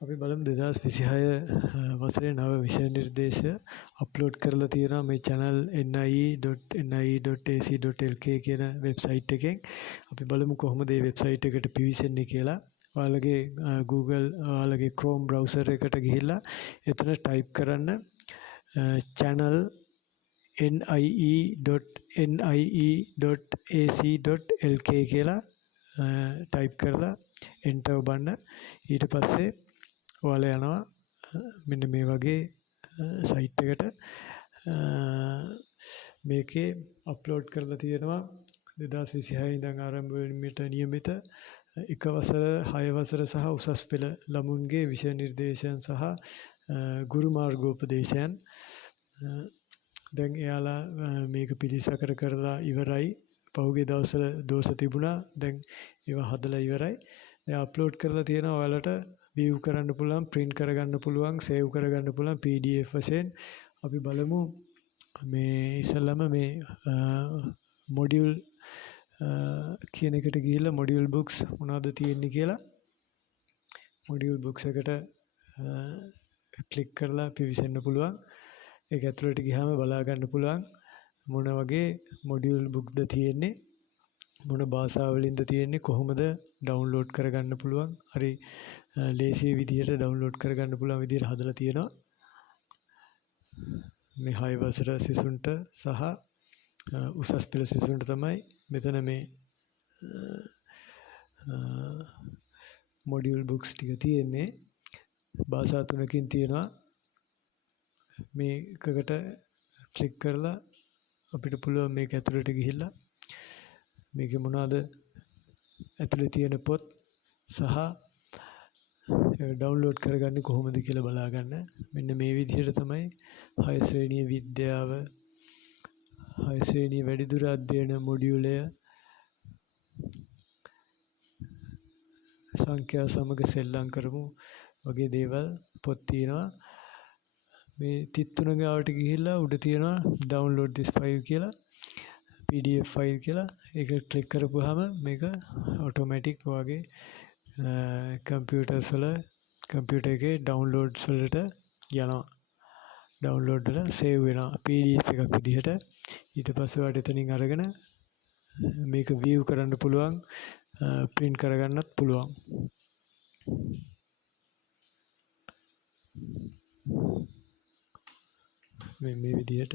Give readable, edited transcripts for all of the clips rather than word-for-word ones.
අපි බලමු 2026 වසරේ නව විෂය නිර්දේශ අප්ලෝඩ් කරලා තියෙනවා මේ channel nie.nie.ac.lk කියන වෙබ්සයිට් එකෙන්. අපි බලමු කොහොමද මේ වෙබ්සයිට් එකට පිවිසෙන්නේ කියලා. ඔයාලගේ Google ඔයාලගේ Chrome browser එකට ගිහිල්ලා එතන type කරන්න channel nie.nie.ac.lk කියලා type කරලා enter ඔබන්න. ඊට පස්සේ ඔයාලා යනවා මෙන්න මේ වගේ සයිට් එකට. මේකේ අප්ලෝඩ් කරලා තියෙනවා 2026 ඉඳන් ආරම්භ වෙන්නට නියමිත එක වසර 6 වසර සහ උසස් පෙළ ළමුන්ගේ විෂය නිර්දේශයන් සහ ගුරු මාර්ගෝපදේශයන්. දැන් එයාලා මේක පිළිසකර කරලා ඉවරයි. පහුගිය දවස්වල දෝෂ තිබුණා. දැන් ඒවා හදලා ඉවරයි. දැන් අප්ලෝඩ් කරලා තියෙනවා. ඔයාලට view කරන්න පුළුවන්, print කරගන්න පුළුවන්, save කරගන්න පුළුවන් PDF වශයෙන්. අපි බලමු මේ ඉස්සෙල්ලාම මේ module කියන එකට ගිහිල්ලා module books මොනවද තියෙන්නේ කියලා module books එකට click කරලා පිවිසෙන්න පුළුවන්. ඒක ඇතුළට ගියාම බලා ගන්න පුළුවන් මොන වගේ module bookද තියෙන්නේ, මොන භාෂාවලින්ද තියෙන්නේ, කොහොමද ඩවුන්ලෝඩ් කරගන්න පුළුවන්. හරි ලේසි විදිහට ඩවුන්ලෝඩ් කරගන්න පුළුවන් විදිහට හදලා තියෙනවා. මේ 6 වසර සිසුන්ට සහ උසස් පෙළ සිසුන්ට තමයි මෙතන මේ module books ටික තියෙන්නේ. භාෂා 3කින් තියෙනවා. මේකකට ක්ලික් කරලා අපිට පුළුවන් මේක ඇතුළට ගිහිල්ලා මේකේ මොනවාද ඇතුළේ තියෙන පොත් සහ ඩවුන්ලෝඩ් කරගන්නේ කොහොමද කියලා බලා ගන්න. මෙන්න මේ විදිහට තමයි 6 ශ්‍රේණියේ විද්‍යාව 6 ශ්‍රේණියේ වැඩිදුර අධ්‍යයන මොඩියුලය සංඛ්‍යා සමග සෙල්ලම් කරමු වගේ දේවල් පොත් තියෙනවා. මේ 33 ගාවට ගිහිල්ලා උඩ තියෙනවා download this file කියලා PDF file කියලා. ඒක ක්ලික් කරපුවාම මේක ඔටෝමැටික් වගේ කම්පියුටර් එකේ downloads වලට යනවා. download වල save වෙනවා PDF එකක් විදිහට. ඊට පස්සේ ඔයාලට එතනින් අරගෙන මේක view කරන්න පුළුවන්, print කරගන්නත් පුළුවන්. මේ විදිහට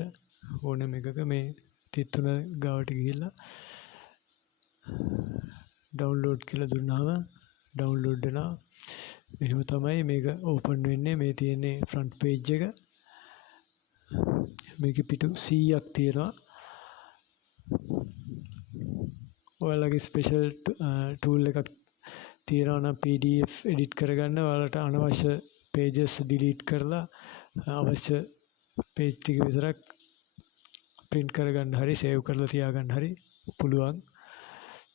ඕනම එකක මේ 33 ගාවට ගිහිල්ලා download කියලා දුන්නාම download වෙනවා. මෙහෙම තමයි මේක open වෙන්නේ. මේ තියෙන්නේ front page එක. මේකේ පිටු 100ක් තියෙනවා. ඔයාලගේ special tool එකක් තියෙනවා නම් PDF edit කරගන්න ඔයාලට අනවශ්‍ය pages delete කරලා අවශ්‍ය page ටික විතරක් print කරගන්න හරි save කරලා තියාගන්න හරි පුළුවන්.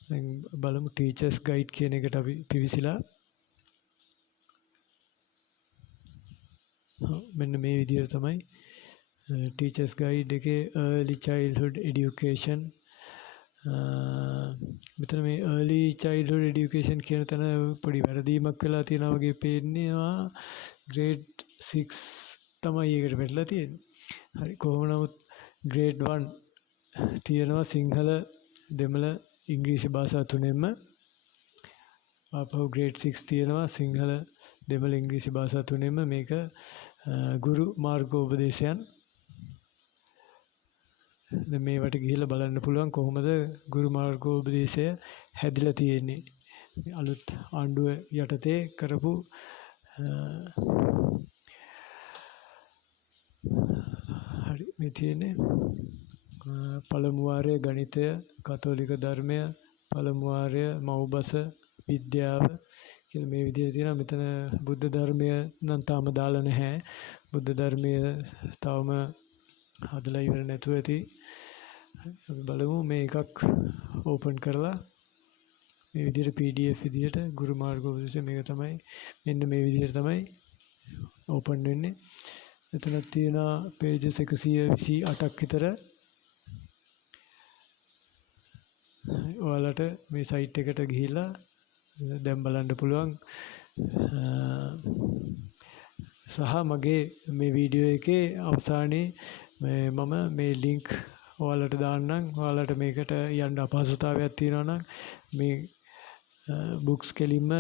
දැන් බලමු teachers guide කියන එකට අපි පිවිසිලා. මෙන්න මේ විදිහට තමයි teachers guide එකේ early childhood education මෙතන මේ early childhood education කියන තැන පොඩි වැරදීමක් වෙලා තියෙනවා වගේ පේනවා. grade 6 තමයි ඒකට වැටලා තියෙන්නේ. හරි කොහොම නමුත් grade 1 තියෙනවා සිංහල, දෙමළ, ඉංග්‍රීසි භාෂා තුනෙන්ම. ආපහු grade 6 තියෙනවා සිංහල, දෙමළ, ඉංග්‍රීසි භාෂා තුනෙන්ම. මේක ගුරු මාර්ගෝපදේශයන්. දැන් මේවට ගිහිල්ලා බලන්න පුළුවන් කොහොමද ගුරු මාර්ගෝපදේශය හැදිලා තියෙන්නේ. අලුත් ආණ්ඩුව යටතේ කරපු හරි මේ තියෙන්නේ පළමු වාරය ගණිතය, කතෝලික ධර්මය, පළමු වාරය මව්බස විද්‍යාව කියලා මේ විදිහට තියෙනවා. මෙතන බුද්ධ ධර්මය නම් තාම දාලා නැහැ. බුද්ධ ධර්මය තවම හදලා ඉවර නැතුව ඇති. අපි බලමු මේ එකක් ඕපන් කරලා මේ විදිහට PDF විදිහට ගුරු මාර්ගෝපදේශය මේක තමයි. මෙන්න මේ විදිහට තමයි ඕපන් වෙන්නේ. එතන තියෙනවා pages 128ක් විතර. ඔයාලට මේ සයිට් එකට ගිහිල්ලා දැන් බලන්න පුළුවන් සහ මගේ මේ වීඩියෝ එකේ අවසානයේ මම මේ ලින්ක් ඔයාලට දාන්නම්. ඔයාලට මේකට යන්න අපහසුතාවයක් තියෙනවා නම් මේ බුක්ස් කෙලින්ම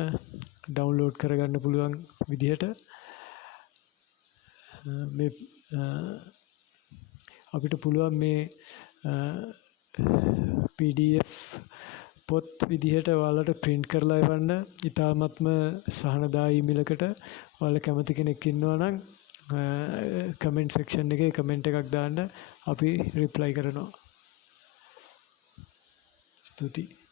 ඩවුන්ලෝඩ් කරගන්න පුළුවන් විදිහට මේ අපිට පුළුවන් මේ PDF පොත් විදිහට ඔයාලට print කරලා එවන්න. ඉතාමත්ම සහනදායී මිලකට ඔයාලා කැමති කෙනෙක් ඉන්නවා නම් කමෙන්ට් සෙක්ෂන් එකේ කමෙන්ට් එකක් දාන්න අපි රිප්ලයි කරනවා. ස්තුතියි.